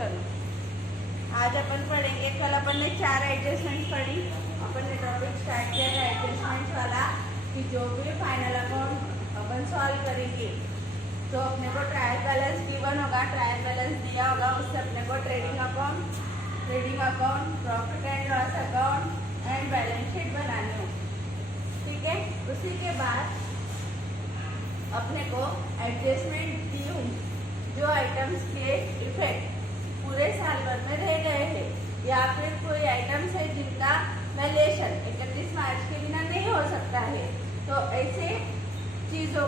चलो आज अपन पढ़ेंगे। कल अपन ने 4 एडजस्टमेंट पढ़ी। अपन ने टॉपिक स्टार्ट किया था एडजस्टमेंट वाला कि जो भी फाइनल अकाउंट अपन सॉल्व करेंगे तो अपने को ट्रायल बैलेंस गिवन होगा, ट्रायल बैलेंस दिया होगा, उससे अपने को trading account, profit and loss account and balance sheet बनानी होगी। ठीक है, उसी के बाद अपने को एडजस्टमेंट दी होंगी जो आइटम्स के इफेक्ट पूरे साल भर में रह गए हैं या फिर कोई आइटम्स है जिनका वैल्यूएशन 31 मार्च के बिना नहीं हो सकता है, तो ऐसे चीज़ों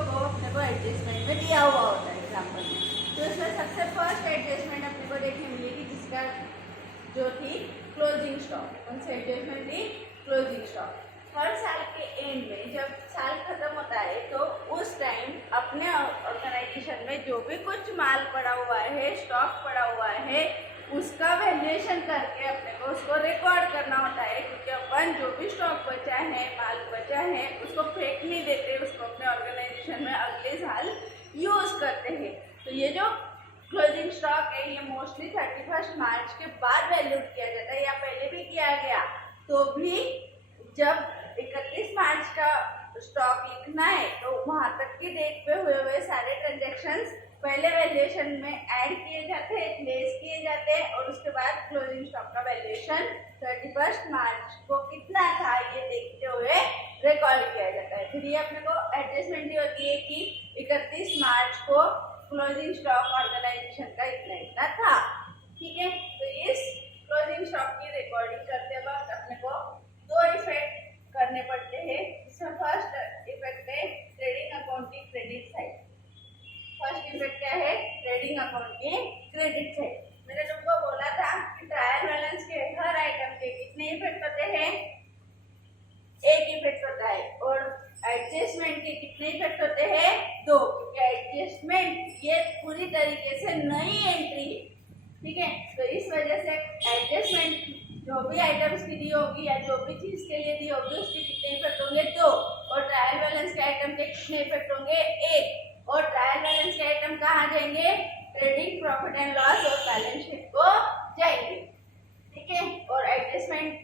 को अपने को एडजस्टमेंट में दिया हुआ होता है एग्जाम्पल में। तो इसमें सबसे फर्स्ट एडजस्टमेंट अपने को देखने मिलेगी जिसका जो थी क्लोजिंग स्टॉक। कौन सी एडजस्टमेंट थी? Closing stock. हर साल के एंड में जब साल खत्म होता है तो उस टाइम अपने ऑर्गेनाइजेशन में जो भी कुछ माल पड़ा हुआ है, स्टॉक पड़ा हुआ है, उसका वैल्यूएशन करके अपने को उसको रिकॉर्ड करना होता है, क्योंकि अपन जो भी स्टॉक बचा है, माल बचा है, उसको फेंक नहीं देते, उसको अपने ऑर्गेनाइजेशन में अगले साल यूज करते हैं। तो ये जो क्लोजिंग स्टॉक है ये मोस्टली 31 मार्च के बाद वैल्यू किया जाता है या पहले भी किया गया तो भी जब 31 मार्च का स्टॉक लिखना है तो वहां तक की डेट पे हुए सारे ट्रांजेक्शन्स पहले वैल्यूएशन में ऐड किए जाते हैं, प्लेस किए जाते हैं और उसके बाद क्लोजिंग स्टॉक का वैल्यूएशन 31 मार्च को कितना था ये देखते हुए रिकॉर्ड किया जाता है। फिर ये अपने को एडजस्टमेंट भी होती है कि 31 मार्च को क्लोजिंग स्टॉक ऑर्गेनाइजेशन का इतना इतना था। ठीक है, तो इस क्लोजिंग स्टॉक की रिकॉर्डिंग करते वक्त अपने को 2 इफेक्ट करने पड़ते हैं। इसमें फर्स्ट इफेक्ट है ट्रेडिंग अकाउंट की क्रेडिट साइड। फर्स्ट इफेक्ट क्या है? ट्रेडिंग अकाउंट की क्रेडिट साइड। मैंने तुमको बोला था कि ट्रायल बैलेंस के हर आइटम के कितने इफेक्ट होते हैं? एक इफेक्ट होता है। और एडजस्टमेंट के कितने इफेक्ट होते हैं? 2, क्योंकि एडजस्टमेंट ये पूरी तरीके से नई एंट्री है। ठीक है, तो इस वजह से एडजस्टमेंट जो भी आइटम्स की दी होगी या जो भी चीज के लिए दी होगी उसके कितने इफेक्ट होंगे? 2। और ट्रायल बैलेंस के आइटम के कितने इफेक्ट होंगे? 1। और ट्रायल बैलेंस के आइटम कहाँ जाएंगे? ट्रेडिंग, प्रॉफिट एंड लॉस और बैलेंस शीट को जाएंगे। ठीक है, और एडजस्टमेंट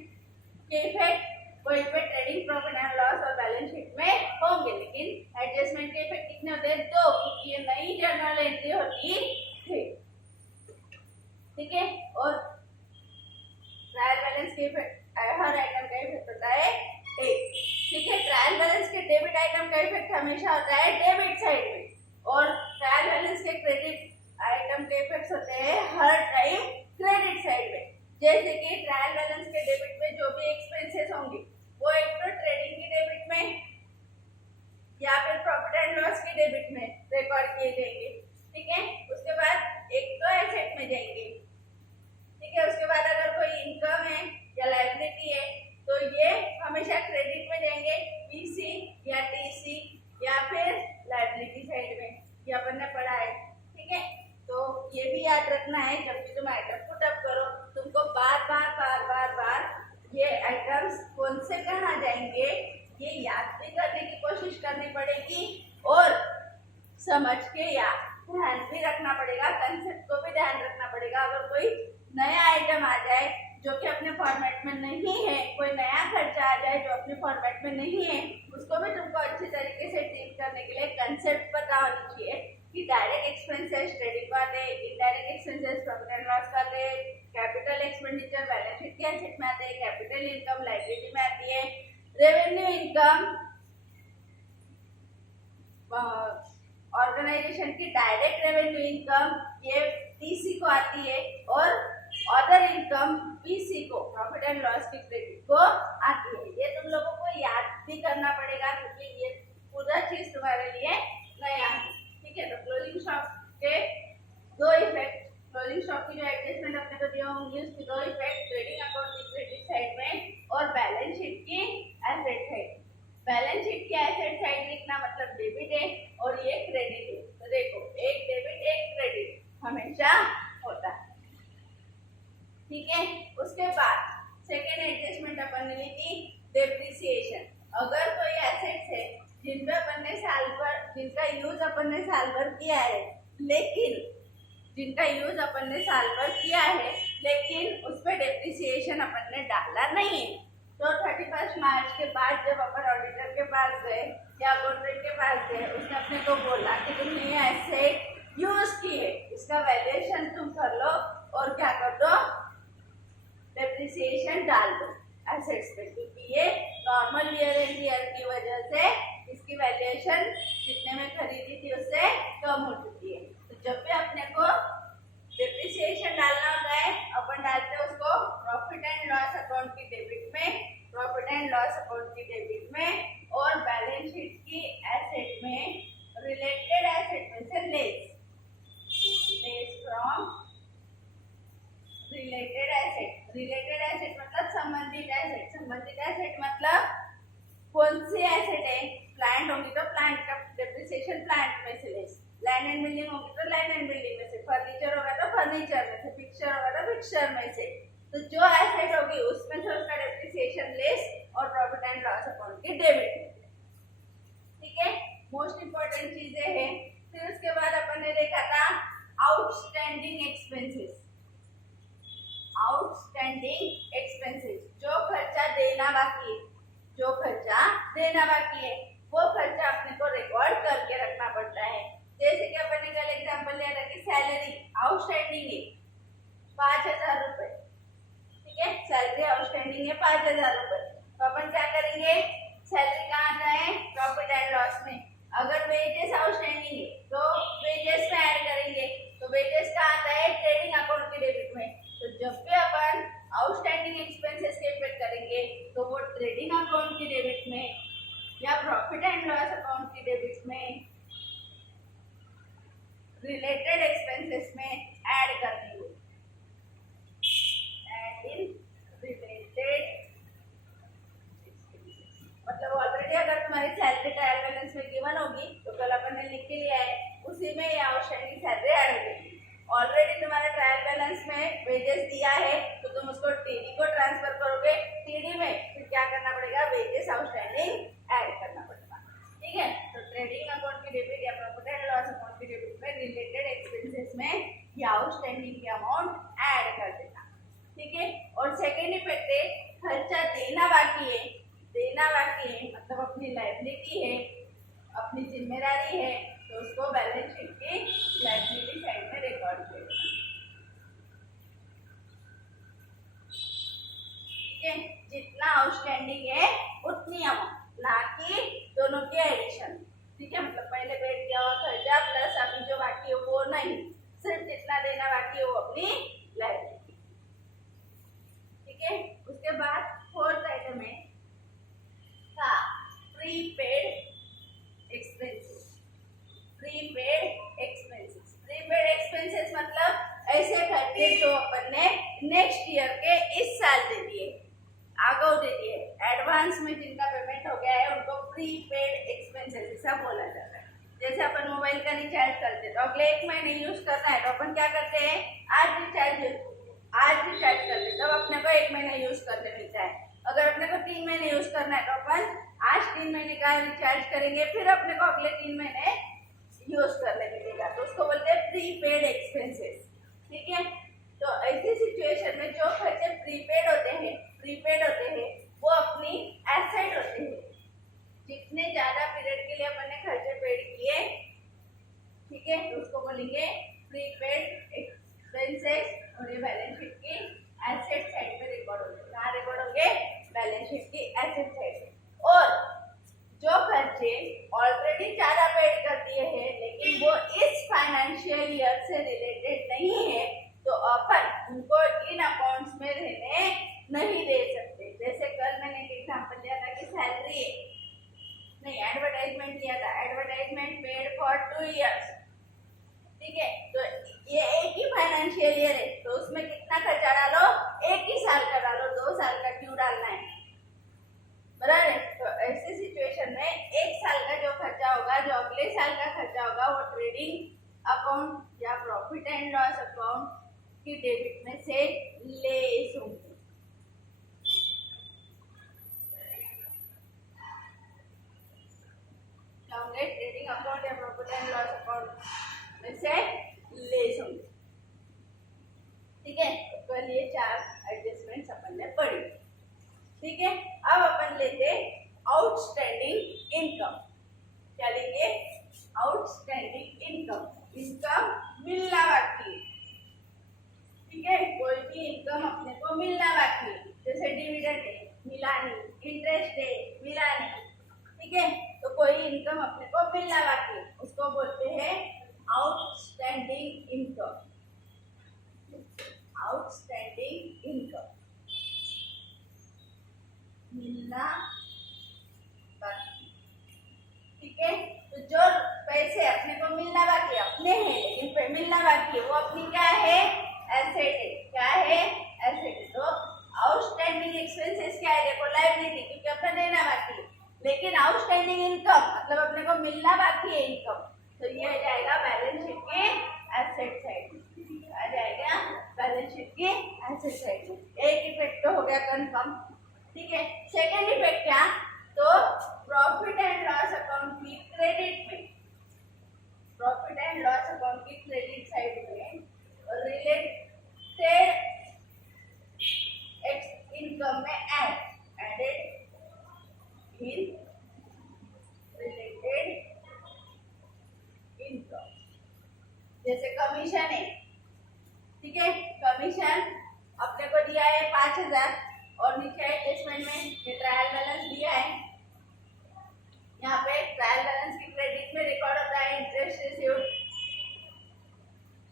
के इफेक्ट वो effect trading, profit and loss और बैलेंस शीट में होंगे, लेकिन एडजस्टमेंट के इफेक्ट कितने होते हैं? 2, क्योंकि ये नई जर्नल एंट्री होती है। ठीक है, और ट्रायल बैलेंस के हर आइटम का इफेक्ट होता है 1। ठीक है, ट्रायल बैलेंस के डेबिट आइटम का इफेक्ट हमेशा होता है डेबिट साइड में और ट्रायल बैलेंस के क्रेडिट आइटम के इफेक्ट्स होते हैं हर टाइम क्रेडिट साइड में। जैसे कि ट्रायल बैलेंस के डेबिट में जो भी एक्सपेंसेस होंगे वो एक तो ट्रेडिंग की डेबिट में या फिर प्रॉफिट एंड लॉस की डेबिट में रिकॉर्ड किए जाएंगे। ठीक है, उसके बाद एक तो एसेट में जाएंगे। ठीक है, उसके बाद अगर कोई इनकम है या लायबिलिटी है तो ये हमेशा क्रेडिट में जाएंगे, पीसी या टीसी या फिर लायबिलिटी साइड में। ये अपन ने पढ़ा है। ठीक है, तो ये भी याद रखना है जब भी तुम आइटम पुट अप करो तुमको बार बार ये आइटम्स कौन से कहाँ जाएंगे ये याद भी करने की कोशिश करनी पड़ेगी और समझ के या ध्यान भी रखना पड़ेगा, कंसेप्ट को भी ध्यान रखना पड़ेगा। अगर कोई नया आइटम आ जाए जो कि अपने फॉर्मेट में नहीं है, कोई नया खर्चा आ जाए जो अपने फॉर्मेट में नहीं है, उसको भी तुमको अच्छी तरीके से डील करने के लिए कंसेप्ट पता होनी चाहिए कि डायरेक्ट एक्सपेंसेस ट्रेडिंग को आते हैं, indirect expenses profit and loss का आते हैं, कैपिटल एक्सपेंडिचर बैलेंस शीट के एसेट में आते हैं, कैपिटल इनकम लायबिलिटी में आती है, रेवेन्यू इनकम ऑर्गेनाइजेशन की डायरेक्ट रेवेन्यू इनकम ये टीसी को आती है और अदर इनकम पीसी को, प्रॉफिट एंड लॉस की क्रेडिट को आती है। ये तुम लोगों को याद भी करना पड़ेगा क्योंकि ये पूरा चीज तुम्हारे लिए नया है। ठीक है, तो क्लोजिंग स्टॉक के 2 इफेक्ट, क्लोजिंग स्टॉक की जो एडजस्टमेंट अपने को दिए होंगे उसके 2 इफेक्ट ट्रेडिंग अकाउंट की क्रेडिट साइड में और बैलेंस शीट की एसेट साइड। बैलेंस शीट की एसेट साइड लिखना मतलब डेबिट है और ये क्रेडिट है। तो देखो एक डेबिट एक क्रेडिट हमेशा होता है। ठीक है, उसके बाद सेकेंड एडजस्टमेंट अपन ने लिखी डेप्रिसिएशन। अगर कोई एसेट्स है जिनका अपन ने साल भर किया है लेकिन जिनका यूज अपन ने साल भर किया है लेकिन उस पर डेप्रिसिएशन अपन ने डाला नहीं है। तो 31 मार्च के बाद जब अपन ऑडिटर के पास गए या अकाउंटेंट के पास गए, उसने अपने को बोला कि तुमने ये एसेट यूज की है, इसका वैल्यूएशन तुम कर लो और क्या कर दो, डेप्रिसिएशन डाल दो एसेट्स पे, क्योंकि ये नॉर्मल ईयर एंड ईयर की वजह से इसकी वैल्यूएशन जितने में खरीदी थी उससे कम हो चुकी है। तो जब भी अपने को डेप्रिसिएशन डालना होता है, अपन डालते हैं उसको प्रॉफिट एंड लॉस अकाउंट की डेबिट में, प्रॉफिट एंड लॉस अकाउंट की डेबिट में, और बैलेंस शीट की एसेट में, रिलेटेड एसेट में से less from related asset. Related asset मतलब संबंधित एसेट। संबंधित एसेट मतलब कौन सी एसेट है, प्लांट होगी तो प्लांट का डेप्रिसिएशन प्लांट में से लेस, लैंड एंड बिल्डिंग होगी तो लैंड एंड बिल्डिंग में से, फर्नीचर होगा तो फर्नीचर में से, फिक्सचर होगा तो फिक्सचर में से। तो जो एसेट होगी उसमें से उसका डेप्रिसिएशन लेस और प्रॉफिट एंड लॉस अकाउंट की डेबिट। ठीक है, मोस्ट इंपॉर्टेंट चीजें हैं। फिर उसके बाद अपन ने देखा था आउटस्टैंडिंग एक्सपेंसेस। आउटस्टैंडिंग एक्सपेंसेस, जो खर्चा देना बाकी है, जो खर्चा देना बाकी है वो खर्चा अपने को रिकॉर्ड करके रखना पड़ता है। जैसे कि अपन ने कल एग्जांपल लिया था कि सैलरी आउटस्टैंडिंग है 5,000 रुपए, ठीक है, सैलरी आउटस्टैंडिंग है 5,000 रुपए। तो अपन क्या करेंगे, सैलरी कहाँ जाए, प्रॉफिट एंड लॉस में। अगर वेजेस आउटस्टैंडिंग है तो वेजेस में ऐड करेंगे, तो वेजेस कहाँ आता है, ट्रेडिंग अकाउंट की डेबिट में। तो जब भी अपन आउटस्टैंडिंग एक्सपेंसेस कैलकुलेट करेंगे तो वो ट्रेडिंग अकाउंट की डेबिट में या प्रॉफिट एंड लॉस अकाउंट की डेबिट में, रिलेटेड एक्सपेंसेस में ऐड कर देंगे। ऐड इन रिलेटेड मतलब ऑलरेडी अगर तुम्हारी सैलरी ट्रायल बैलेंस में गिवन होगी तो कल अपन ने लिख के लिया है, उसी में ये आउटस्टैंडिंग सैलरी ऐड हो जाएगी। ऑलरेडी तुम्हारा ट्रायल बैलेंस में वेजेस दिया है तो तुम उसको टीडी को ट्रांसफर करोगे, टीडी में फिर क्या करना पड़ेगा, वेजेस आउटस्टैंडिंग ऐड करना पड़ेगा। ठीक है, तो ट्रेडिंग अकाउंट की डेबिट या प्रॉफिट एंड लॉस अकाउंट की डेबिट में रिलेटेड एक्सपेंसेस में ये आउटस्टैंडिंग की अमाउंट ऐड कर देना। ठीक है, और सेकेंड इफेक्ट है खर्चा देना बाकी है। देना बाकी है मतलब अपनी लायबिलिटी है, अपनी जिम्मेदारी है, तो उसको बैलेंस शीट की लायबिलिटी साइड में रिकॉर्ड करेगा। ठीक है, जितना आउटस्टैंडिंग है उतनी अमाउंट, ना कि दोनों के एडिशन। ठीक है, मतलब पहले पेड किया हुआ खर्चा प्लस अभी जो बाकी है वो नहीं, सिर्फ जितना देना बाकी है वो अपनी लायबिलिटी। ठीक है, उसके बाद फोर्थ आइटम है prepaid expenses. Prepaid expenses, prepaid expenses मतलब ऐसे खर्चे जो अपन ने नेक्स्ट ईयर के इस साल दे दिए, आगे दे दिए, एडवांस में जिनका पेमेंट हो गया है उनको प्रीपेड एक्सपेंसेस ऐसा बोला जाता है। जैसे अपन मोबाइल का रिचार्ज करते हैं तो अगले 1 महीने यूज करना है तो अपन क्या करते हैं, आज रिचार्ज करते हैं तब अपने को 1 महीना यूज करने मिलता है। अगर अपने को 3 महीने यूज करना है तो अपन आज 3 महीने का रिचार्ज करेंगे, फिर अपने को अगले 3 महीने यूज करने मिलेगा, तो उसको बोलते हैं प्रीपेड एक्सपेंसेस। ठीक है, तो ऐसी सिचुएशन में जो खर्चे प्रीपेड होते हैं वो अपनी एसेट होते हैं। जितने ज्यादा पीरियड के लिए अपन ने खर्चे पेड किए, ठीक है, तो उसको बोलेंगे प्रीपेड एक्सपेंसेस, और ये बैलेंस शीट की एसेट साइड पे रिकॉर्ड होंगे। कहाँ रिकॉर्ड होंगे, बैलेंस शीट की एसेट साइड पे। और जो खर्चे ऑलरेडी ज्यादा पेड कर दिए हैं लेकिन वो इस फाइनेंशियल ईयर से रिलेटेड नहीं है तो अपन उनको इन अकाउंट्स में रहने नहीं दे सकते। जैसे कल मैंने एक एग्जांपल लिया था कि सैलरी नहीं, एडवर्टाइजमेंट लिया था, एडवर्टाइजमेंट पेड फॉर 2 इयर्स। ठीक है, तो ये एक ही फाइनेंशियल ईयर है तो उसमें कितना खर्चा डालो, एक ही साल का डालो, 2 साल का क्यों डालना है, बराबर है। तो ऐसी सिचुएशन में 1 साल का जो खर्चा होगा, जो अगले साल का खर्चा होगा वो ट्रेडिंग अकाउंट या प्रॉफिट एंड लॉस अकाउंट की डेबिट में से लेस होंगे। ट्रेडिंग अकाउंट या प्रॉफिट एंड लॉस अकाउंट में से लेस होंगे। बाकी है वो अपनी क्या है, एसेट है। क्या है, एसेट है। तो आउटस्टैंडिंग एक्सपेंसेस क्या है, देखो लायबिलिटी, क्योंकि अपना देना बाकी है। लेकिन आउटस्टैंडिंग इनकम मतलब अपने को मिलना बाकी है इनकम, तो ये आ जाएगा बैलेंस शीट के एसेट साइड। आ जाएगा बैलेंस शीट के एसेट साइड। एक इफेक्ट तो हो गया कंफर्म, ठीक है। सेकेंड इफेक्ट क्या, तो प्रॉफिट एंड लॉस अकाउंट की क्रेडिट में, प्रॉफिट एंड लॉस अकाउंट की क्रेडिट साइड में रिलेटेड इनकम में एडेड इन रिलेटेड इनकम, जैसे कमीशन है, ठीक है। कमीशन अपने को दिया है 5000 और नीचे एडजस्टमेंट में ये ट्रायल बैलेंस दिया है। यहाँ पे ट्रायल बैलेंस की क्रेडिट में रिकॉर्ड होता है इंटरेस्ट रिसीव्ड,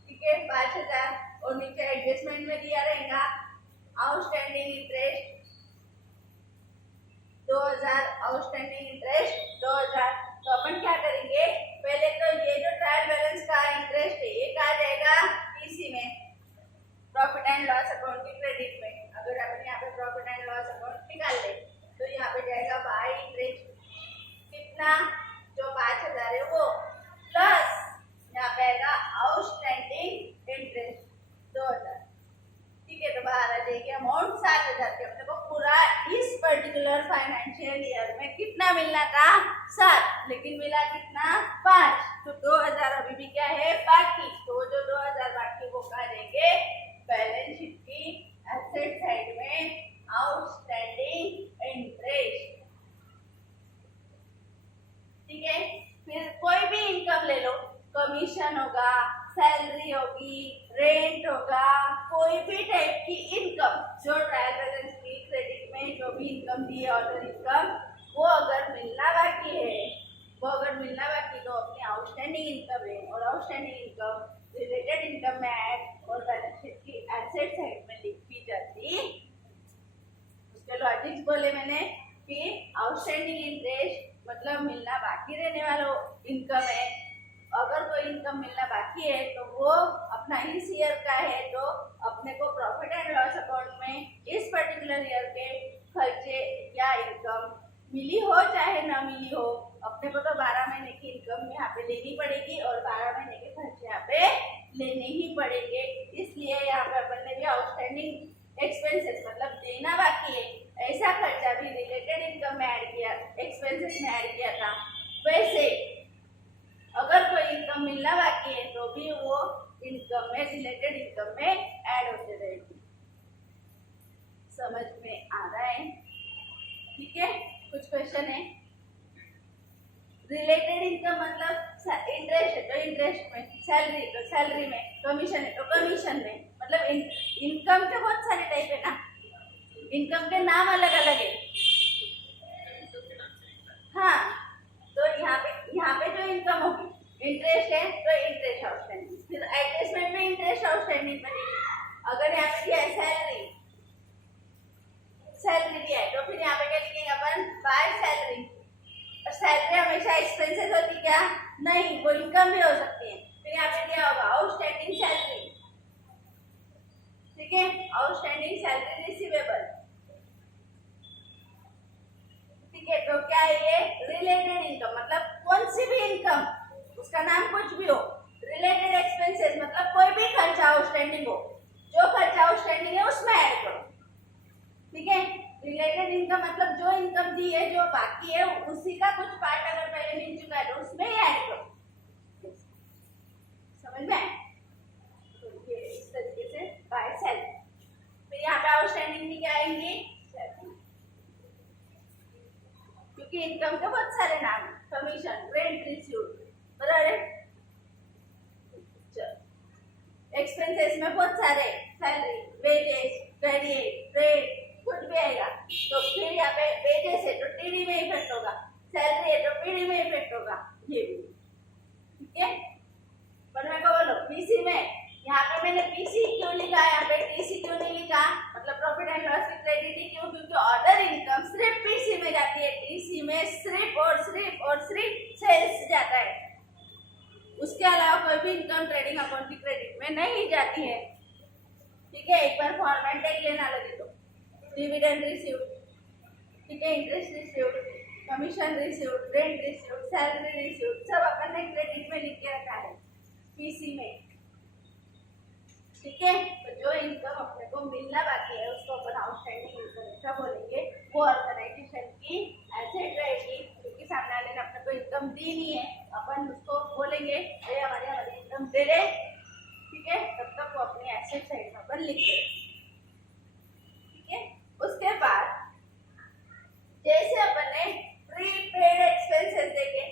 ठीक है, 5000 और नीचे एडजस्टमेंट में दिया रहेगा आउटस्टैंडिंग इंटरेस्ट 2000, आउटस्टैंडिंग इंटरेस्ट 2000। तो अपन क्या करेंगे, पहले तो ये जो ट्रायल बैलेंस का इंटरेस्ट है ये कहा जाएगा पीसी में, प्रॉफिट एंड लॉस अकाउंट की क्रेडिट में। अगर अपन यहाँ पे प्रॉफिट एंड लॉस अकाउंट निकाल ले तो यहाँ पे जाएगा बाय इंटरेस्ट कितना, जो 5000 है वो, प्लस यहाँ पे आएगा आउटस्टैंडिंग इंटरेस्ट 2000, ठीक है। तो बाहर आ जाएगी अमाउंट 7000 के। अपने को पूरा इस पर्टिकुलर फाइनेंशियल ईयर में कितना मिलना था, 7, लेकिन मिला कितना, 5। तो 2000 अभी भी क्या है, बाकी। तो जो 2000 बाकी वो कहा देंगे बैलेंस शीट की एसेट साइड में आउटस्टैंडिंग इंटरेस्ट, ठीक है। फिर कोई भी इनकम ले लो, कमीशन होगा, सैलरी होगी, रेंट होगा, कोई भी टाइप की इनकम जो ट्रायल बैलेंस की क्रेडिट में जो भी इनकम दी है ऑर्डर इनकम, वो अगर मिलना बाकी है, वो अगर मिलना बाकी तो अपनी आउटस्टैंडिंग इनकम है और आउटस्टैंडिंग इनकम रिलेटेड इनकम में ऐड और बैलेंस शीट की एसेट साइड में लिखी जाती। उसके लॉजिक्स बोले मैंने कि आउटस्टैंडिंग इंटरेस्ट मतलब मिलना बाकी रहने वाला इनकम है। अगर कोई इनकम मिलना बाकी है तो वो अपना इस ईयर का है, तो अपने को प्रॉफिट एंड लॉस अकाउंट में इस पर्टिकुलर ईयर के खर्चे या इनकम मिली हो चाहे ना मिली हो, अपने को तो 12 महीने की इनकम यहाँ पे लेनी पड़ेगी और 12 महीने के खर्चे यहाँ पे लेने ही पड़ेंगे। इसलिए यहाँ पे अपन ने भी आउटस्टैंडिंग एक्सपेंसेस मतलब देना बाकी है ऐसा खर्चा भी रिलेटेड इनकम में ऐड किया, एक्सपेंसेस में ऐड किया था। वैसे अगर कोई इनकम मिलना बाकी है तो भी वो इनकम में रिलेटेड इनकम में ऐड होते रहेगी। समझ में आ रहा है, ठीक है। कुछ क्वेश्चन है, रिलेटेड इनकम मतलब इंटरेस्ट है तो इंटरेस्ट में, सैलरी तो सैलरी में, कमीशन है तो कमीशन में, मतलब इनकम के बहुत सारे टाइप है ना, इनकम के नाम अलग अलग है। हाँ, तो यहाँ पे जो इनकम होगी इंटरेस्ट है तो इंटरेस्ट आउटस्टैंडिंग, फिर एडजस्टमेंट में इंटरेस्ट आउटस्टैंडिंग बनेगी। अगर यहाँ पे दिया है सैलरी, सैलरी दिया है तो फिर यहाँ पे क्या लिखेंगे अपन, बाय सैलरी। और सैलरी हमेशा एक्सपेंसेस होती क्या, नहीं, वो इनकम भी हो सकती है। फिर यहाँ पे दिया होगा आउटस्टैंडिंग सैलरी, ठीक है, आउटस्टैंडिंग सैलरी रिसीवेबल, ठीक है। तो क्या है ये, रिलेटेड इनकम मतलब कौन सी भी इनकम, उसका नाम कुछ भी हो। रिलेटेड एक्सपेंसेस मतलब कोई भी खर्चा आउटस्टैंडिंग हो, जो खर्चा आउटस्टैंडिंग है उसमें ऐड करो, ठीक है। रिलेटेड इनकम मतलब जो इनकम दी है जो बाकी है उसी का कुछ पार्ट अगर पहले मिल चुका है तो उसमें ही ऐड करो। समझ में? तो ये इस तरीके से बाय सेल। फिर यहाँ पे आउटस्टैंडिंग भी क्या आएंगी, क्योंकि इनकम के बहुत सारे नाम, कमीशन, रेंट रिसीव्ड, बराबर है। एक्सपेंसेस में बहुत सारे, सैलरी, वेजेस, क्रेडिट, रेंट, कुछ भी आएगा। तो फिर यहाँ पे वेजेस है तो टीडी में इफेक्ट होगा, सैलरी है तो पीडी में इफेक्ट होगा, ये भी, ठीक है। पर मैं को बोलो पीसी में, यहाँ पे मैंने पीसी क्यों लिखा है, यहाँ पे टीसी क्यों नहीं लिखा, मतलब प्रॉफिट एंड लॉस की क्रेडिट ही क्यों, क्योंकि ऑर्डर इनकम सिर्फ पीसी में जाती है, टीसी में सिर्फ और सिर्फ सेल्स जाता है। उसके अलावा कोई भी इनकम ट्रेडिंग अकाउंट की क्रेडिट में नहीं जाती है। ठीक है, एक बार फॉर्मेट देख लेना लगे तो डिविडेंड रिसीव्ड, ठीक है, interest received, commission received, rent received, salary received, सब अपन ने क्रेडिट में लिख के रखा है पीसी में। ठीक है, तो जो इनकम अपने को मिलना बाकी है उसको अपन आउटस्टैंडिंग इनकम ऐसा बोलेंगे। वो ऑर्गेनाइजेशन की एसेट रहेगी, क्योंकि सामने वाले ने अपने को इनकम दी नहीं है, अपन उसको बोलेंगे अरे हमारी इनकम दे दे। ठीक है, तब तक वो अपनी एसेट साइड में अपन लिख दे। ठीक है, उसके बाद जैसे अपन ने प्रीपेड एक्सपेंसेस देखे,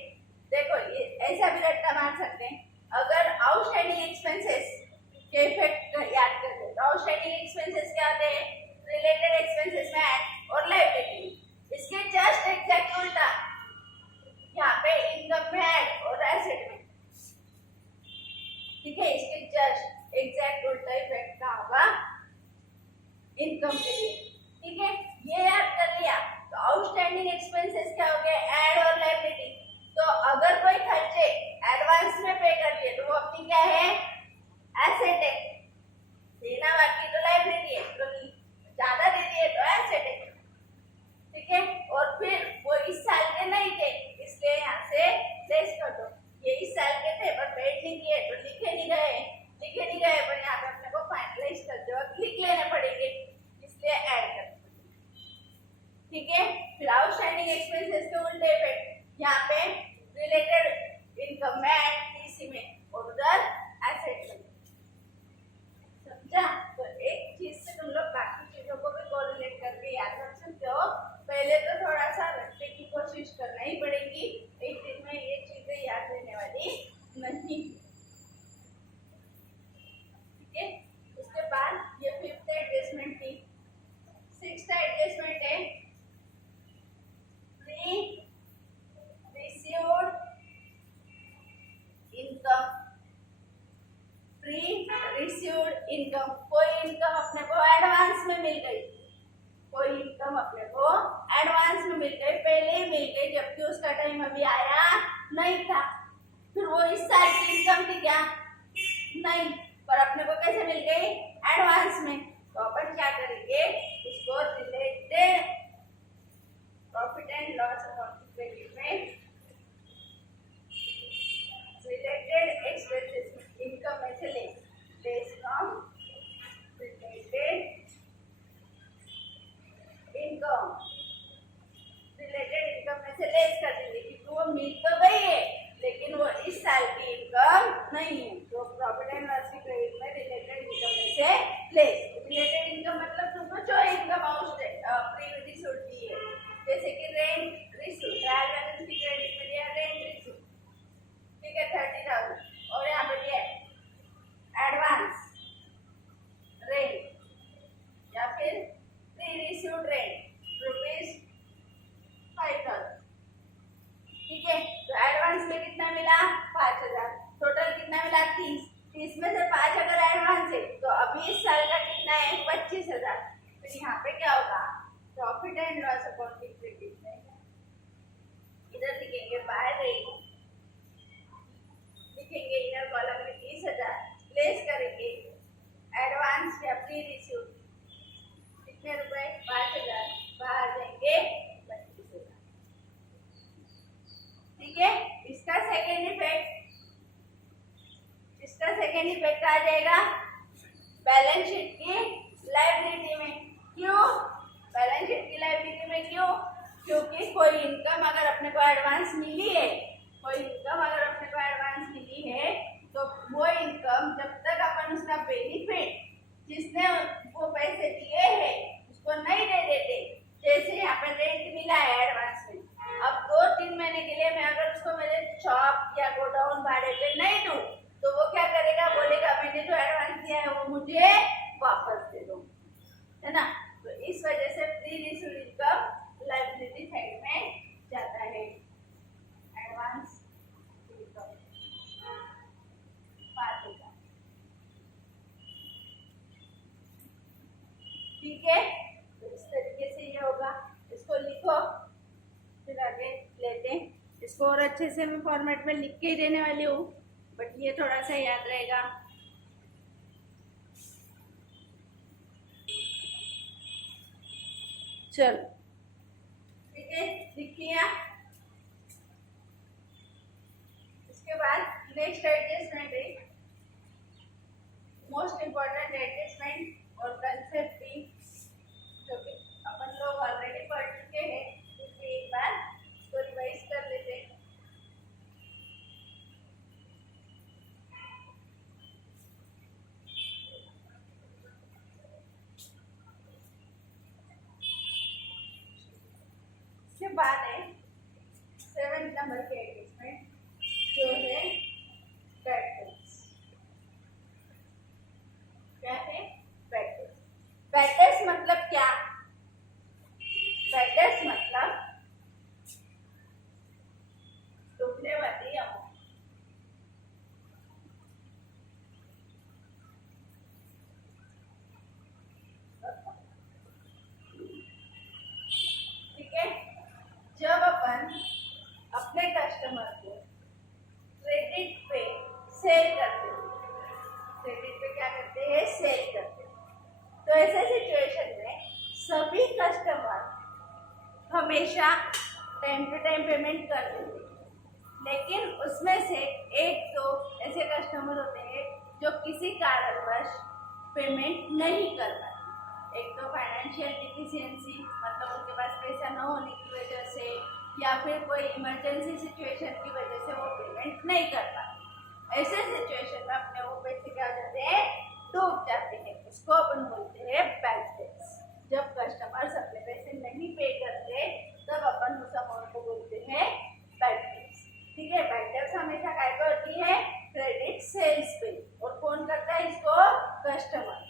देखो ये ऐसा भी रट्टा मार सकते हैं। अगर आउटस्टैंडिंग एक्सपेंसेस के इफेक्ट याद करते हैं तो आउटस्टैंडिंग एक्सपेंसेस क्या होते हैं? रिलेटेड एक्सपेंसेस में ऐड और लायबिलिटी। इसके जस्ट एग्जैक्ट उल्टा यहाँ पे इनकम में ऐड और एसेट में। ठीक है, इसके जस्ट एग्जैक्ट उल्टा इफेक्ट का होगा इनकम के लिए। ठीक है, ये याद कर लिया। तो आउटस्टैंडिंग एक्सपेंसेस क्या हो गए? ऐड और लायबिलिटी। तो अगर कोई खर्चे एडवांस में पे कर दिए तो वो अपनी क्या है? एसेट है। देना बाकी तो लायबिलिटी है, तो ज्यादा दे दिए तो एसेट है। ठीक है, और फिर वो इस साल के नहीं थे इसलिए यहाँ से लेस कर दो। ये इस साल के थे पर पेड नहीं किए तो लिखे नहीं गए पर यहाँ पे अपने को फाइनलाइज करते वक्त लिख लेने पड़ेंगे, इसलिए ऐड कर दो। ठीक है, फिर आउटस्टैंडिंग एक्सपेंसेस के उल्टे इफेक्ट, यहाँ पे रिलेटेड इनकम में ऐड पीसी में और उधर एसेट में। समझा? तो एक चीज से तुम लोग बाकी चीजों को भी कोरिलेट करके याद रख सकते हो। पहले तो थोड़ा सा रखने की कोशिश करना ही पड़ेगी, एक दिन में ये चीजें याद रहने वाली नहीं। ठीक है, उसके बाद ये फिफ्थ एडजस्टमेंट थी। सिक्स्थ एडजस्टमेंट है pre received income. Pre received income, कोई इनकम अपने को एडवांस में मिल गई, कोई इनकम अपने को एडवांस में मिल गई, पहले ही मिल गई जबकि उसका टाइम अभी आया नहीं था। फिर वो इस साल की इनकम थी क्या? नहीं, पर अपने को कैसे मिल गई? एडवांस में। तो अपन क्या करेंगे? उसको related profit and loss account में रिलेटेड एक्सपेंसेस इनकम में से less from related income, related income में से लेस कर देंगे क्योंकि वो मिल तो गई है लेकिन वो इस साल की इनकम नहीं है। तो प्रॉफिट एंड लॉस की क्रेडिट में रिलेटेड इनकम में से लेस। रिलेटेड इनकम मतलब तुमको जो इनकम प्री रिसीव्ड दी है, जैसे कि रेंट रिसीव्ड, ट्रायल बैलेंस की क्रेडिट में दिया रेंट रिसीव्ड, ठीक है 30,000, और यहाँ पे दिया एडवांस रेंट या फिर प्री रिसीव्ड रेंट ₹5,000। ठीक है, तो एडवांस में कितना मिला? 5,000। टोटल कितना मिला? 30 में से 5 अगर एडवांस है तो अभी इस साल का कितना है? 25,000। फिर यहाँ पे क्या होगा? प्रॉफिट एंड लॉस अकाउंट की क्रेडिट में इधर लिखेंगे बाय रेट, लिखेंगे इनर कॉलम में 30,000, लेस करेंगे एडवांस या प्री रिसीव्ड कितने रुपए? 5,000, बाहर जाएंगे 25,000। ठीक है, इसका सेकेंड इफेक्ट आ जाएगा बैलेंस शीट की लायबिलिटी में। क्यों बैलेंस शीट की लायबिलिटी में? क्योंकि कोई इनकम अगर अपने को एडवांस मिली है, तो वो इनकम जब तक अपन उसका बेनिफिट जिसने वो पैसे दिए हैं उसको नहीं दे देते, जैसे यहाँ पे रेंट मिला है एडवांस में, अब 2-3 महीने के लिए मैं अगर उसको मेरे शॉप या गोडाउन भाड़े पे नहीं दूं तो वो क्या करेगा? बोलेगा मैंने जो एडवांस दिया है वो मुझे वापस दे दो, है ना? तो इस वजह से pre received income liability side में जाता है। Advance income 5,000। ठीक है, तो इस तरीके से ये होगा। इसको लिखो, फिर आगे लेते हैं। इसको और अच्छे से मैं फॉर्मेट में लिख के ही देने वाली हूँ, बट ये थोड़ा सा याद रहेगा। चलो ठीक है, लिख लिया। इसके बाद नेक्स्ट एडजस्टमेंट है, मोस्ट इम्पोर्टेंट एडजस्टमेंट और कंसेप्ट भी, जो कि अपन लोग ऑलरेडी पढ़ चुके हैं, इसलिए एक बार इसको रिवाइज कर लेते हैं। इसके बाद है 7 नंबर के एडजस्टमेंट, जो है बैकवर्ड्स। क्या है? बैकवर्ड्स। बैकवर्ड्स मतलब क्या? बैकवर्ड्स मतलब डूबने वाली अमाउंट। ठीक है, जब अपन अपने कस्टमर को क्रेडिट पे सेल करते हैं, क्रेडिट पे क्या करते हैं? सेल करते हैं। तो ऐसे सिचुएशन में सभी कस्टमर हमेशा टाइम टू टाइम पेमेंट कर देते हैं, लेकिन उसमें से एक दो ऐसे कस्टमर होते हैं जो किसी कारणवश पेमेंट नहीं कर पाते। एक तो फाइनेंशियल डिफिशियंसी, मतलब उनके पास पैसा न होने की वजह से, या फिर कोई इमरजेंसी सिचुएशन की वजह से वो पेमेंट नहीं कर पाते। ऐसे सिचुएशन में अपने वो पैसे क्या हो जाते हैं? डूब जाते हैं। उसको अपन बोलते हैं बैड डेट्स। जब कस्टमर्स अपने पैसे नहीं पे करते तब अपन उस अमाउंट को बोलते हैं बैड डेट्स। ठीक है, बैड डेट्स हमेशा काय पे होती है? क्रेडिट सेल्स पे। और कौन करता है इसको? कस्टमर।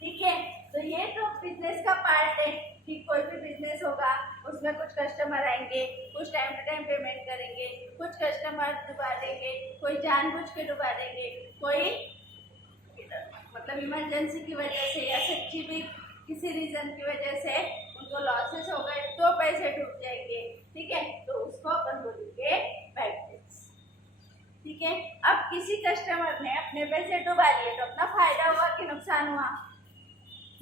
ठीक है, तो ये तो बिजनेस का पार्ट है कि कोई भी बिजनेस होगा उसमें कुछ कस्टमर आएंगे, कुछ टाइम टू टाइम पेमेंट करेंगे, कुछ कस्टमर डुबा देंगे, कोई जानबूझ के डुबा देंगे, कोई मतलब इमरजेंसी की वजह से या सच्ची भी किसी रीजन की वजह से उनको लॉसेस हो गए तो पैसे डूब जाएंगे। ठीक है, तो उसको अपन बोलेंगे बैड डेट्स। ठीक है, अब किसी कस्टमर ने अपने पैसे डुबा लिए तो अपना फायदा हुआ कि नुकसान हुआ?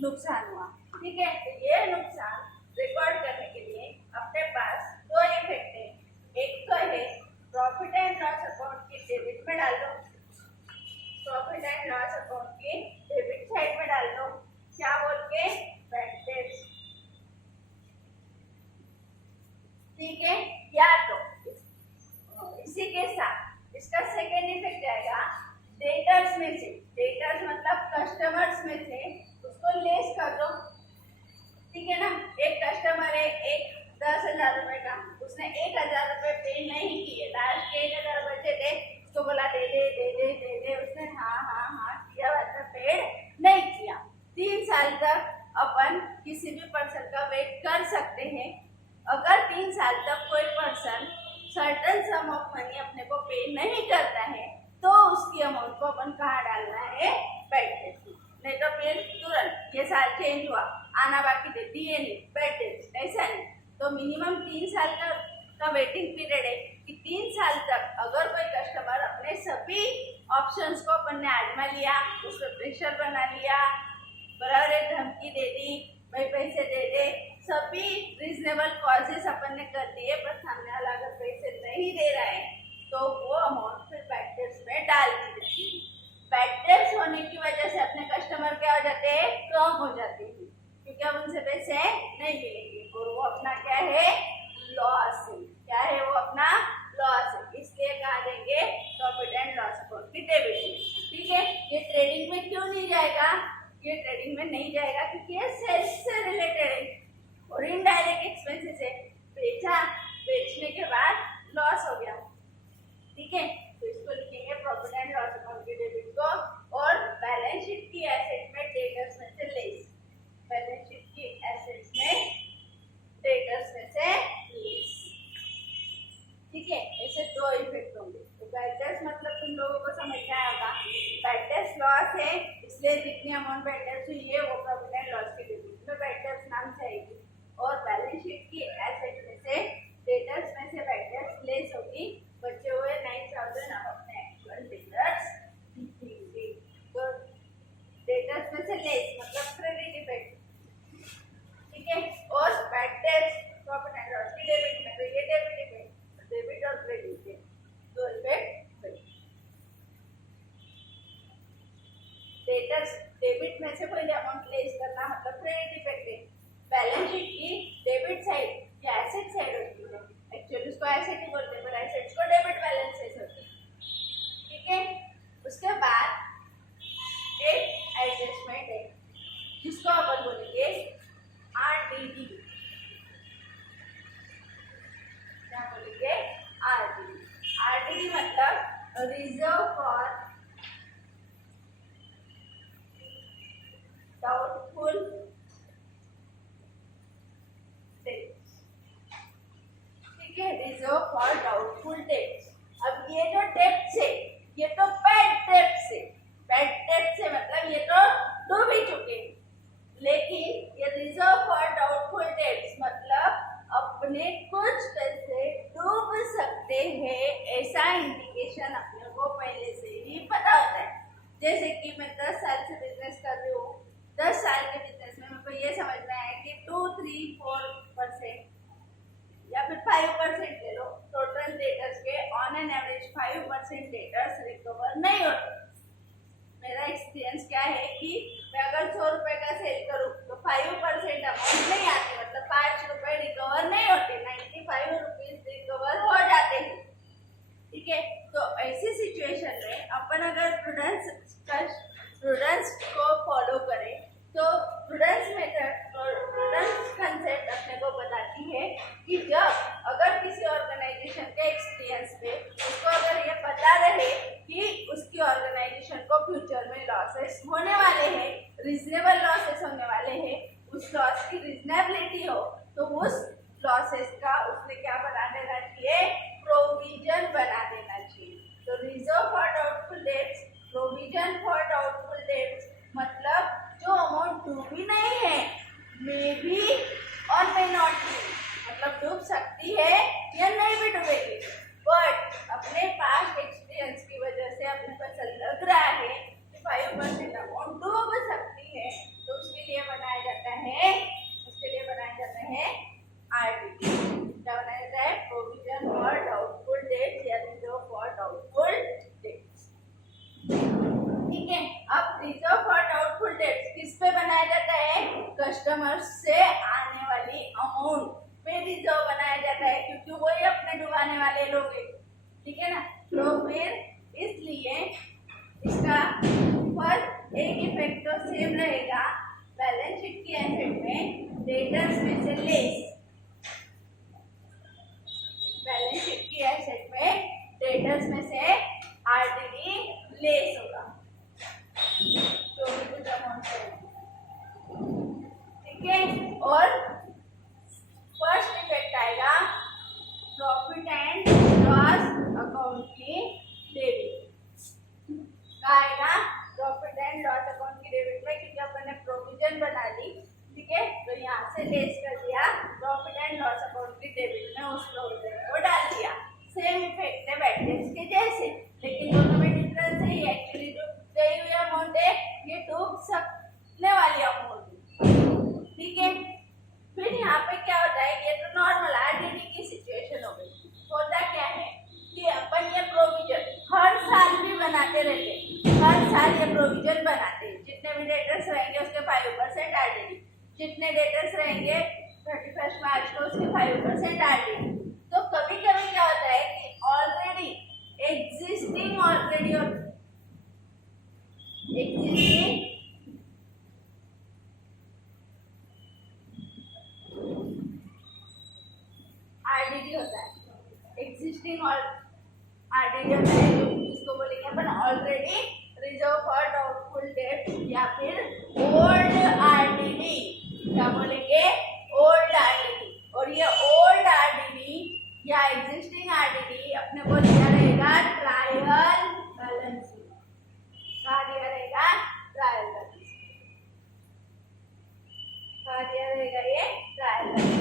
नुकसान हुआ। ठीक है, तो ये नुकसान रिकॉर्ड करने के लिए अपने पास दो इफेक्ट है। एक तो है प्रॉफिट एंड लॉस अकाउंट की डेबिट में डाल दो, प्रॉफिट एंड लॉस अकाउंट की डेबिट साइड में डाल दो, क्या बोल के? Bad debts. ठीक है, या तो इसी के साथ इसका सेकेंड इफेक्ट जाएगा डेटर्स में से, डेटर्स मतलब कस्टमर्स में से उसको लेस कर दो। ठीक है ना, एक कस्टमर है, एक 10,000 रुपए का, उसने 1,000 रुपए पे नहीं किए, लास्ट के 1,000 बचे थे, उसको बोला दे दे दे दे दे दे, उसने हाँ हाँ हाँ किया, वैसा पेड नहीं किया। 3 साल तक अपन किसी भी पर्सन का वेट कर सकते हैं। अगर 3 साल तक कोई person certain some of money अपने को पे नहीं करता है तो उसकी अमाउंट को अपन कहाँ डालना है? Bad debts. नहीं तो फिर तुरंत ये साल चेंज हुआ, आना बाकी थे, दिए नहीं, बैड डेट्स, ऐसा नहीं। तो मिनिमम 3 साल का वेटिंग पीरियड है कि 3 साल तक अगर कोई कस्टमर अपने सभी ऑप्शंस को अपन ने आजमा लिया, उस पर प्रेशर बना लिया, बराबर एक धमकी दे दी, भाई पैसे दे दे, सभी रीजनेबल कॉजेस अपन ने कर दिए, पर सामने वाला अगर पैसे नहीं दे रहा है तो वो अमाउंट फिर बैड डेट्स में डाल दी जाती है। बैड डेट्स होने की वजह से अपने कस्टमर क्या हो जाते हैं? कम हो जाते हैं, क्योंकि अब उनसे पैसे नहीं मिलेंगे और वो अपना क्या है? लॉस है। क्या है? वो अपना लॉस है। इसलिए कहा देंगे प्रॉफिट एंड लॉस अकाउंट की डेबिट। ठीक है, ये ट्रेडिंग में क्यों नहीं जाएगा? ये ट्रेडिंग में नहीं जाएगा क्योंकि ये सेल्स से रिलेटेड है और इनडायरेक्ट एक्सपेंसेस है। बेचा, बेचने के बाद लॉस हो गया। ठीक है, तो इसको लिखेंगे प्रॉफिट एंड लॉस अकाउंट के डेबिट को, और बैलेंस शीट की एसेट में डेटर्स में से लेस, बैलेंस शीट की एसेट्स में डेटर्स में से लेस। ठीक है, ऐसे दो इफेक्ट होंगे। तो बैड डेट्स मतलब तुम लोगों को समझ में आया होगा, बैड डेट्स लॉस है, इसलिए जितनी अमाउंट बैड डेट्स हुई है वो प्रॉफिट एंड लॉस के डेबिट में बैड डेट्स नाम से आएगी, और बैलेंस शीट की एसेट में से डेटर्स में से बैड डेट्स लेस होगी, बचे हुए 9,000 डेटर्स डेबिट में से कोई अमाउंट लेस करना मतलब क्रेडिट इफेक्टिव। बैलेंस शीट की डेबिट साइड या एसेट साइड होती है, एक्चुअली उसको एसेट ही बोलते हैं पर एसेट्स को डेबिट बैलेंसेस होते हैं, ठीक है। उसके बाद एक एडजस्टमेंट है जिसको अपन बोलेंगे आरडीडी, क्या बोलेंगे आरडीडी। आरडीडी मतलब रिजर्व फॉर डाउटफुल डेट्स, ठीक है, रिजर्व फॉर डाउटफुल डेट्स। अब ये जो डेट्स है ये तो पेड डेट्स है, पेड डेट्स है मतलब ये तो डूब ही चुके हैं, लेकिन ये रिजर्व फॉर डाउटफुल डेट्स मतलब अपने कुछ पैसे डूब सकते हैं ऐसा इंडिकेशन अपने को पहले से ही पता होता है। जैसे कि मैं 10 साल से बिजनेस कर रही हूँ, 10 साल के बिजनेस में मेरे को ये समझ में आया कि 2, 3, 4% या फिर 5% ले लो, टोटल डेटर्स के on an average 5% debtors recover नहीं होते। मेरा एक्सपीरियंस क्या है कि मैं अगर 100 रुपए का सेल करूँ तो 5% अमाउंट नहीं आती, मतलब 5 रुपए रिकवर नहीं होते, 95 रुपीज रिकवर हो जाते हैं, ठीक है। तो ऐसी सिचुएशन में अपन अगर प्रूडेंस को फॉलो करें तो प्रूडेंस मेथड और प्रूडेंस कंसेप्ट अपने को बताती है कि जब अगर किसी ऑर्गेनाइजेशन के एक्सपीरियंस पे उसको अगर ये पता रहे कि उसकी ऑर्गेनाइजेशन को फ्यूचर में लॉसेस होने वाले हैं, रीजनेबल लॉसेस होने वाले हैं, उस लॉस की रीजनेबिलिटी हो, तो उस लॉसेस का उसने क्या बना देना चाहिए, प्रोविजन बना देना चाहिए। तो reserve for doubtful debts, provision for doubtful debts मतलब जो अमाउंट डूबी नहीं है, मे बी और मे नॉट बी, मतलब डूब सकती है या नहीं भी डूबेगी, बट अपने पास्ट एक्सपीरियंस की वजह से अपने को ऐसा लग रहा है कि 5% अमाउंट डूब सकती है, तो उसके लिए बनाया जाता है आरडीडी। क्या बनाया जाता है, प्रोविजन फॉर डाउटफुल डेट्स या रिजर्व फॉर डाउटफुल डेट्स, ठीक है। अब रिजर्व फॉर डाउटफुल डेट्स किस पे बनाया जाता है, कस्टमर्स से आने वाली अमाउंट पे रिजर्व बनाया जाता है, क्योंकि वही अपने डुबाने वाले लोग हैं, ठीक है ना। तो फिर इसलिए इसका पर एक इफेक्ट तो सेम रहेगा, बैलेंस शीट की एसेट में डेटर्स में से लेस, बैलेंस शीट की एसेट में डेटर्स में से आरडीडी लेस होगा, जो भी कुछ अमाउंट है, ठीक है। और फर्स्ट इफेक्ट आएगा प्रॉफिट एंड लॉस अकाउंट की डेबिट का आएगा, प्रॉफिट एंड लॉस अकाउंट की डेबिट में, क्योंकि अपन ने प्रोविजन बना ली, ठीक है, तो यहाँ से लेस कर दिया, प्रॉफिट एंड लॉस अकाउंट की डेबिट में उस प्रोविजन को डाल दिया। सेम इफेक्ट है बैड डेट्स के जैसे, लेकिन दोनों में डिफरेंस है, ये एक्चुअली जो गई हुई अमाउंट है ये डूब सकने वाली अमाउंट, ठीक है। फिर यहाँ पे क्या होता है, ये तो नॉर्मल आरडीडी की सिचुएशन हो गई। होता क्या है कि अपन ये प्रोविजन हर साल भी बनाते रहते हैं, हर साल ये प्रोविजन बनाते हैं, जितने भी डेटर्स रहेंगे उसके 5% आरडीडी, जितने डेटर्स रहेंगे 31 मार्च को उसके 5% आरडीडी। तो कभी कभी क्या होता है कि ऑलरेडी एग्जिस्टिंग आरडीडी होता है, एग्जिस्टिंग और आरडीडी होता है, जिसको बोलेंगे अपन already reserve for doubtful debt या फिर ओल्ड आरडीडी, क्या बोलेंगे, ओल्ड आरडीडी। और ये ओल्ड आरडीडी या एग्जिस्टिंग आरडीडी अपने को दिया रहेगा ट्रायल बैलेंस, कहाँ दिया रहेगा, ट्रायल बैलेंस, कहाँ दिया रहेगा, ये ट्रायल बैलेंस।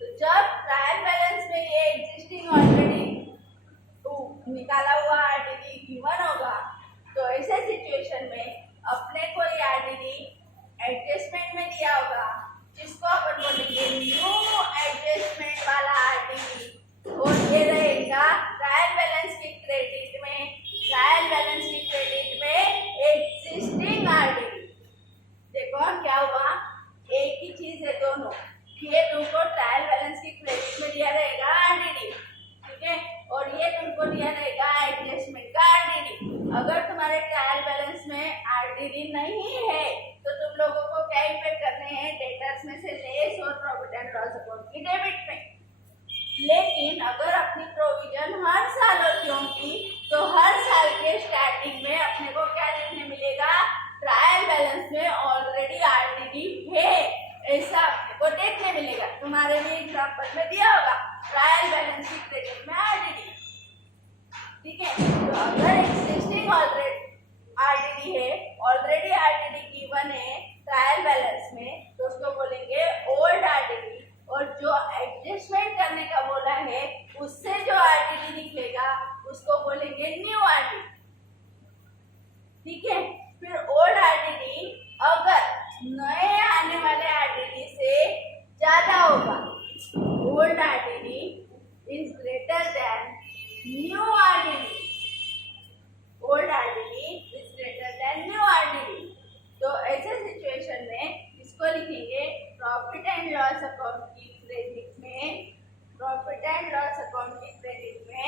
तो जब ट्रायल बैलेंस में ये एग्जिस्टिंग ऑलरेडी निकाला हुआ आरडीडी गिवन होगा, तो ऐसे सिचुएशन में अपने को ये आरडीडी एडजस्टमेंट में दिया होगा, जिसको अपन अगर तुम्हारे ट्रायल बैलेंस में आरडीडी नहीं है तो तुम लोगों को क्या इफेक्ट करने हैं, डेटर्स में से लेस और प्रॉफिट एंड लॉस अकाउंट की डेबिट में। लेकिन अगर अपनी प्रोविजन हर साल होती होगी तो हर साल के स्टार्टिंग में अपने को क्या देखने मिलेगा, ट्रायल बैलेंस में ऑलरेडी आरडीडी है ऐसा अपने को देखने मिलेगा। तुम्हारे लिए एग्जाम्पल में दिया होगा ट्रायल बैलेंस की क्रेडिट में आरडीडी, ठीक है। तो अगर एग्जिस्टिंग आरडीडी है, ऑलरेडी आरडीडी गिवन है ट्रायल बैलेंस में, तो उसको बोलेंगे ओल्ड आरडीडी। और जो एडजस्टमेंट करने का बोला है उससे जो आरडीडी निकलेगा उसको बोलेंगे न्यू आरडीडी, ठीक है। फिर ओल्ड आरडीडी अगर नए आने वाले आरडीडी से ज्यादा होगा, old RDD is greater than new RDD, old RDD is greater than new RDD. तो ऐसे सिचुएशन में इसको लिखेंगे प्रॉफिट एंड लॉस अकाउंट की क्रेडिट में, प्रॉफिट एंड लॉस अकाउंट की क्रेडिट में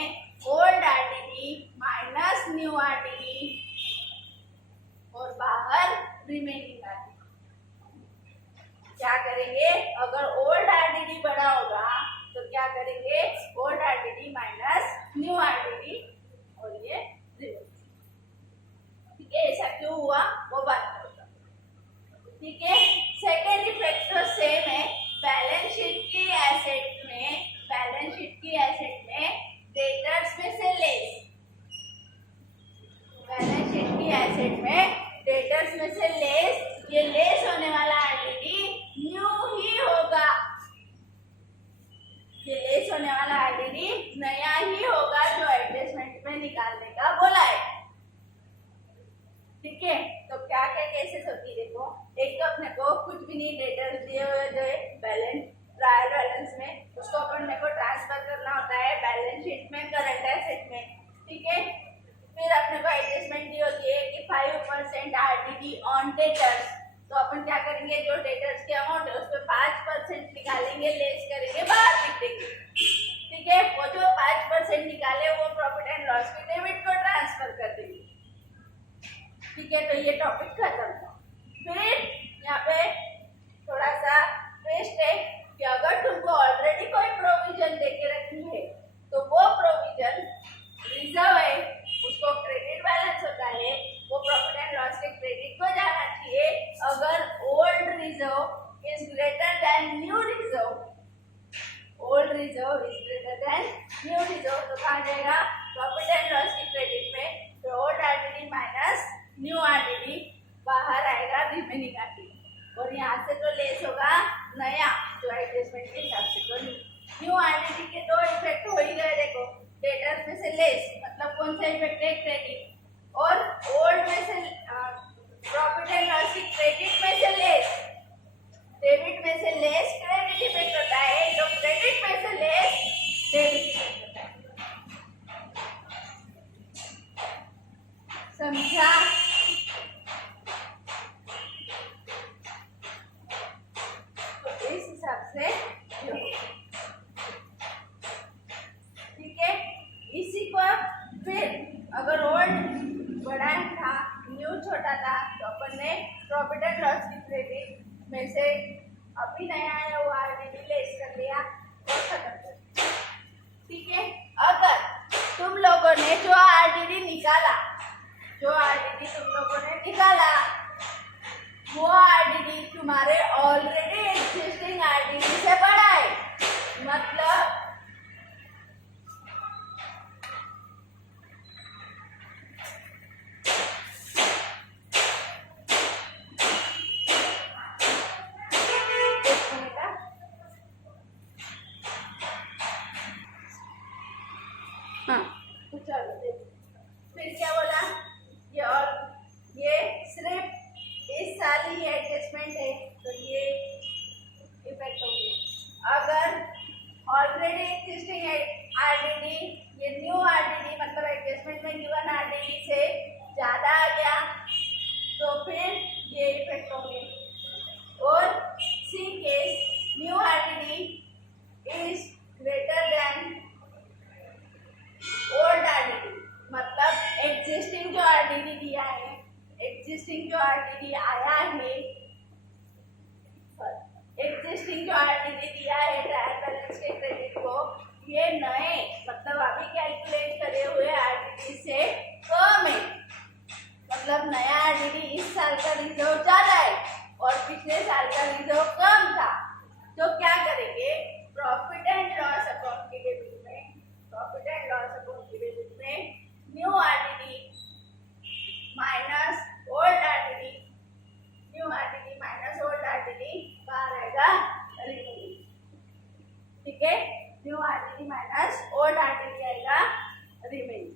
old RDD minus new RDD और बाहर रिमेनिंग आरडीडी। क्या करेंगे, अगर ओल्ड आरडीडी बड़ा होगा तो क्या करेंगे, old RDD minus new RDD और ये रिमेनिंग, ठीक है। ऐसा क्यों हुआ वो बात होगा, ठीक है। सेकेंड इफेक्ट तो सेम है, बैलेंस शीट की एसेट में, बैलेंस शीट की एसेट में डेटर्स में से लेस, बैलेंस शीट की एसेट में डेटर्स में से लेस, ये लेस होने वाला आरडीडी न्यू ही होगा, ये लेस होने वाला आरडीडी नया ही होगा जो एडजस्टमेंट में निकालने का बोला है, ठीक है। तो क्या क्या केसेस होती है देखो, एक तो अपने को कुछ भी नहीं डेटर्स दिए हुए जो बैलेंस ट्रायल बैलेंस में, उसको अपने को ट्रांसफर करना होता है बैलेंस शीट में करंट एसेट में, ठीक है। फिर अपने को एडजस्टमेंट दी होती है कि 5% आरडीडी ऑन डेटर्स, तो अपन क्या करेंगे, जो डेटर्स की अमाउंट है उस पर 5% निकालेंगे, लेस करेंगे, बाहर लिख देंगे, ठीक है। वो जो 5% निकाले वो प्रॉफिट एंड लॉस की डेबिट को ट्रांसफर कर देंगे, ठीक है। तो ये टॉपिक खत्म था। फिर यहाँ पे थोड़ा सा ट्विस्ट है कि अगर तुमको ऑलरेडी कोई प्रोविजन देके रखी है तो वो प्रोविजन रिजर्व है, उसको क्रेडिट बैलेंस होता है, वो प्रॉफिट एंड लॉस के क्रेडिट को जाना चाहिए। अगर old reserve is greater than new reserve, old reserve is greater than new reserve, तो कहा जाएगा प्रॉफिट एंड लॉस की क्रेडिट में, तो old RDD minus new RDD, बाहर आएगा रिमेनिंग आरडीडी, और यहाँ से तो लेस होगा नया जो एडजस्टमेंट के हिसाब से। तो न्यू आरडीडी के दो इफेक्ट हो ही गए देखो, डेटर्स में से लेस मतलब कौन सा इफेक्ट है, क्रेडिट, और ओल्ड में से प्रॉफिट एंड लॉस की क्रेडिट में से लेस, डेबिट में से लेस क्रेडिट इफेक्ट होता है, जो क्रेडिट में से लेस डेबिट इफेक्ट होता है, समझा। तो इस हिसाब से ठीक है। इसी को फिर अगर ओल्ड बड़ा था न्यू छोटा था तो अपन ने प्रॉफिट एंड लॉस की क्रेडिट में से अभी नया आया हुआ आरडीडी लेस कर लिया और खत्म कर दिया, ठीक है। अगर तुम लोगों ने जो आरडीडी निकाला, जो आरडीडी तुम लोगों ने निकाला वो आरडीडी तुम्हारे ऑलरेडी एग्जिस्टिंग आरडीडी से बड़ा है, मतलब दिया है, एग्जिस्टिंग जो आरटीडी आया है, एग्जिस्टिंग जो आरटीडी दिया है ट्रायल बैलेंस के क्रेडिट को, ये नए मतलब अभी कैलकुलेट करे हुए आरटीडी से कम है। मतलब नया आरटीडी इस साल का रिजर्व ज्यादा है और पिछले साल का रिजर्व कम था, तो क्या करेंगे, प्रॉफिट एंड लॉस अकाउंट के डेबिट में, प्रॉफिट एंड लॉस अकाउंट के डेबिट में new RTD minus old RTD, new RTD minus old RTD बाहर आएगा रिमेनिंग। ठीक है, new RTD minus old RTD आएगा रिमेनिंग।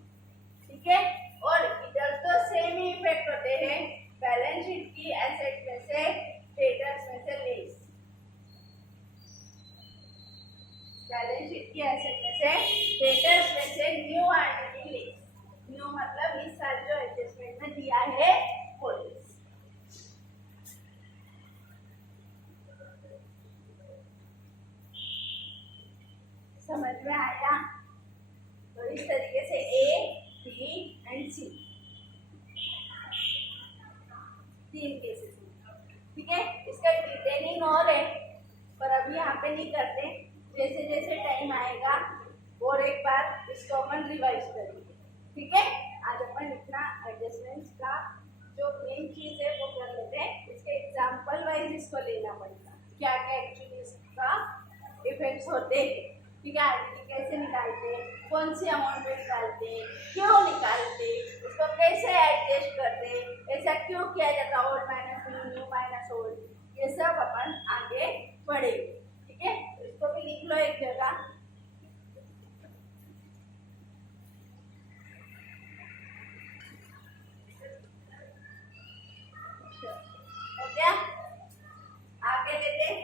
ठीक है, और इधर तो सेम ही इफेक्ट होते हैं, बैलेंस शीट की एसेट में से डेटर्स में से लेस, बैलेंस शीट की एसेट में से डेटर्स में से न्यू आरटीडी लेस, न्यू मतलब इस साल जो एडजस्टमेंट में दिया है वो लेस। समझ में आया? तो इस तरीके से ए, बी एंड सी, तीन केसेस। ठीक है, इसका डिटेलिंग और है पर अभी यहाँ पे नहीं करते, जैसे जैसे टाइम आएगा और एक बार इसको अपन रिवाइज करेंगे। ठीक है, आज अपन इतना एडजस्टमेंट्स का जो मेन चीज है वो कर लेते हैं, इसके एग्जाम्पल वाइज इसको लेना पड़ेगा, क्या क्या एक्चुअली इसका इफेक्ट्स होते हैं। ठीक है, आरटीडी कैसे निकालते हैं, कौन सी अमाउंट में निकालते हैं, क्यों निकालते, उसको कैसे एडजस्ट करते, ऐसा क्यों किया जाता, old minus new, new minus old, ये सब अपन आगे पढ़ेंगे। ठीक है, इसको भी लिख लो एक जगह। हो गया, आगे लेते हैं।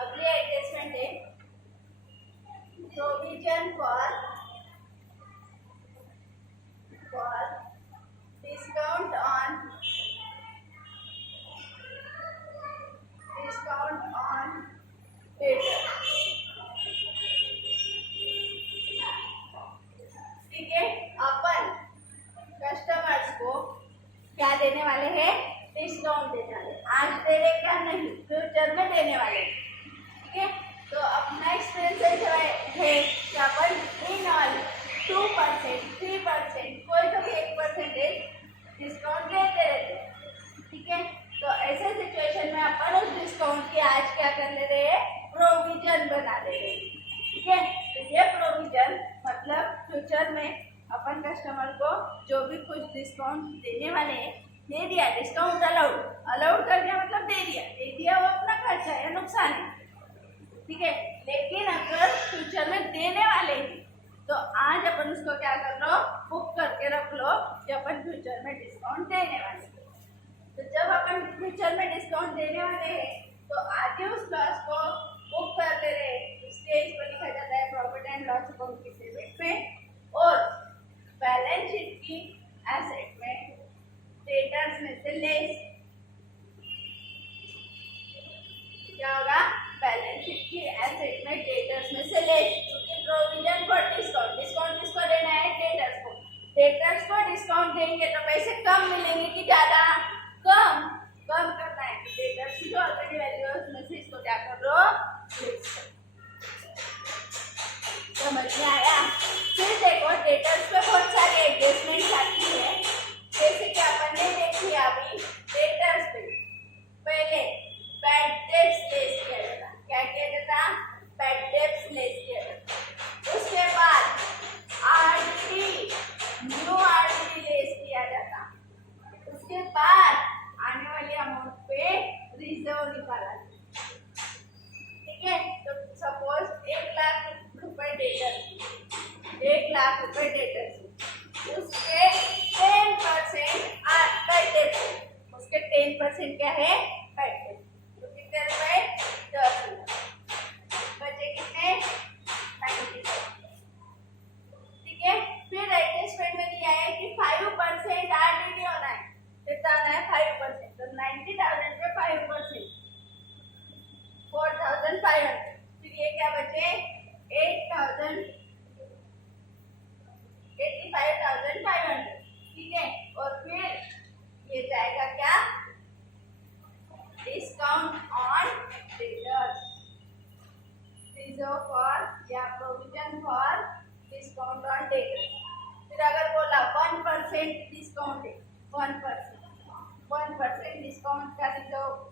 अगली एडजस्टमेंट है provision for discount on debtor. ठीक है, अपन कस्टमर्स को क्या देने वाले हैं, डिस्काउंट देने वाले, आज दे रहे क्या नहीं, फ्यूचर में देने वाले। ठीक है, तो अपना एक्सपीरियंस है कि अपन इन ऑल 2%, 3%, कोई तो भी 1% डिस्काउंट देते रहते हैं। ठीक है, तो ऐसे सिचुएशन में अपन उस डिस्काउंट की आज क्या कर ले रहे हैं, प्रोविजन बना ले रहे हैं। ठीक है, तो ये प्रोविजन मतलब फ्यूचर में अपन कस्टमर को जो भी कुछ डिस्काउंट देने वाले हैं, दे दिया, डिस्काउंट अलाउड कर दिया मतलब दे दिया वो अपना खर्चा है, नुकसान है। ठीक है, लेकिन अगर फ्यूचर में देने वाले हैं तो आज अपन उसको क्या कर लो, बुक करके रख लो कि अपन फ्यूचर में डिस्काउंट देने वाले। तो जब अपन फ्यूचर में डिस्काउंट देने वाले हैं तो आगे उस लॉस को बुक कर ले रहे हैं, इसलिए इसको लिखा जाता है प्रॉफिट एंड लॉस अकाउंट की डेबिट में, और बैलेंस शीट की एसेट में डेटर्स में से लेस। क्या होगा, बैलेंस शीट की एसेट में डेटर्स में से लेस, क्योंकि प्रोविजन फॉर डिस्काउंट किसको देना है, डेटर्स को। डेटर्स को डिस्काउंट देंगे तो पैसे कम मिलेंगे कि ज्यादा, कम करना है, तो डेटर्स की जो ऑलरेडी वैल्यू है उसमें से इसको क्या कर लो, समझ में आया? फिर देखो डेटर्स पे बहुत सारे एडजस्टमेंट आती है, जैसे कि अपन ने देखी अभी डेटर्स पे पहले बैड डेट्स लेस किया जाता, क्या किया जाता, बैड डेट्स लेस किया जाता, उसके बाद आरटीडी न्यू आरटीडी लेस किया जाता, उसके बाद आने वाली अमाउंट पे रिजर्व निकाला। ठीक है, तो सपोज 1 लाख रुपए डेटर, 1 लाख रुपए डेटर, उसके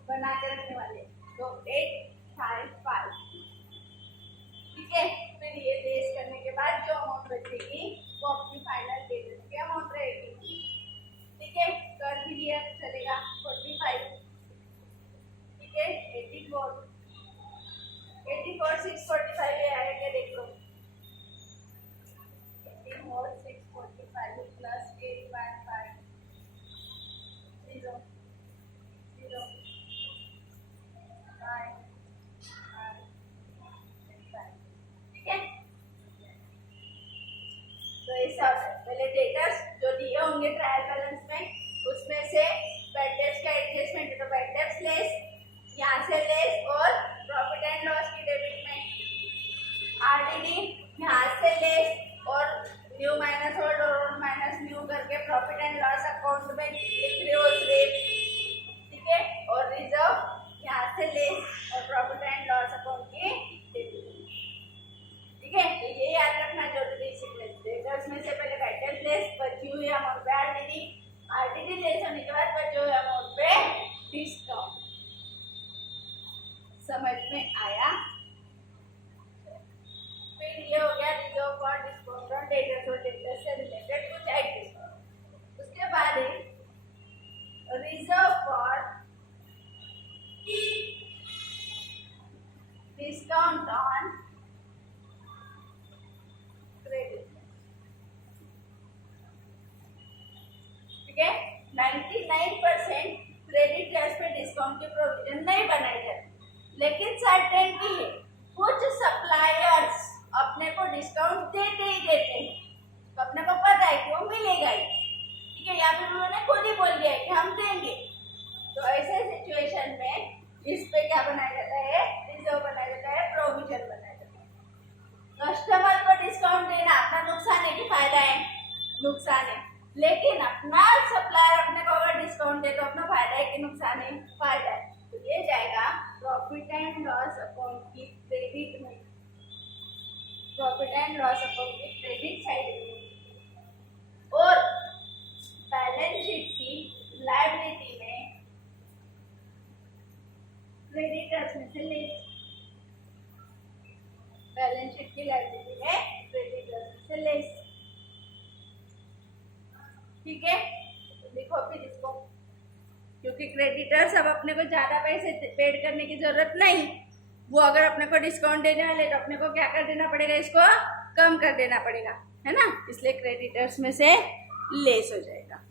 बना के रखने वाले, तो 855। ठीक है, फिर ये लेस करने के बाद जो अमाउंट बचेगी वो अपनी फाइनल डेट की अमाउंट रहेगी। ठीक है, कर भी लिया चलेगा। 45, ठीक है, 84, 645 ये आएगा, देख लो। 84, 645 प्लस 855, 0, 0, 5, 5, ठीक है। तो इस हिसाब से पहले डेटर्स जो दिए होंगे ट्रायल बैलेंस में, उसमें से बैड डेब्ट्स का एडजस्टमेंट है, तो बैड डेब्ट्स लेस, यहाँ से लेस, और प्रॉफिट एंड लॉस की डेबिट में आरडीडी यहाँ से लेस, और न्यू माइनस ओल्ड और ओल्ड माइनस न्यू करके प्रॉफिट एंड लॉस अकाउंट में लिख रहे हो स्लिप। ठीक है, और रिजर्व यहाँ से लेस और प्रॉफिट एंड लॉस अकाउंट की डेबिट। ठीक है, तो ये याद रखना जरूरी है। डेटर्स में से पहले बैड डेब्ट्स लेस, बची हुई अमाउंट पे आरडीडी, आरडीडी लेस होने के बाद बचे हुए अमाउंट पे डिस्काउंट। समझ में आया? फिर ये हो गया reserve for discount on debtors और डेटर्स से रिलेटेड कुछ आइटम्स। उसके बाद है reserve for discount on credit. ठीक है, 99% क्रेडिट कार्ड पे डिस्काउंट की प्रोविजन नहीं बनाई जाती, लेकिन सर्टेनिटी है, कुछ सप्लायर्स अपने को डिस्काउंट देते ही देते हैं, तो अपने को पता है कि वो मिलेगा ही। ठीक है, या फिर उन्होंने खुद ही बोल दिया है कि हम देंगे, तो ऐसे सिचुएशन में इस पे क्या बनाया जाता है? रिजर्व बनाया जाता है, प्रोविजन बनाया जाता है। कस्टमर को डिस्काउंट देना अपना नुकसान है कि फायदा है? नुकसान है, लेकिन अपना सप्लायर अपने को अगर डिस्काउंट दे तो अपना फायदा है कि नुकसान है? फायदा है। तो ये जाएगा प्रॉफिट एंड लॉस अकाउंट की क्रेडिट में, प्रॉफिट एंड लॉस अकाउंट की क्रेडिट साइड में, और बैलेंस शीट की लायबिलिटी में क्रेडिटर्स में से लेस, बैलेंस शीट की लायबिलिटी में क्रेडिटर्स में से लेस। ठीक है, तो देखो फिर इसको, क्योंकि क्रेडिटर्स अब अपने को ज्यादा पैसे पेड करने की जरूरत नहीं, वो अगर अपने को डिस्काउंट देने वाले तो अपने को क्या कर देना पड़ेगा? इसको कम कर देना पड़ेगा, है ना, इसलिए क्रेडिटर्स में से लेस हो जाएगा।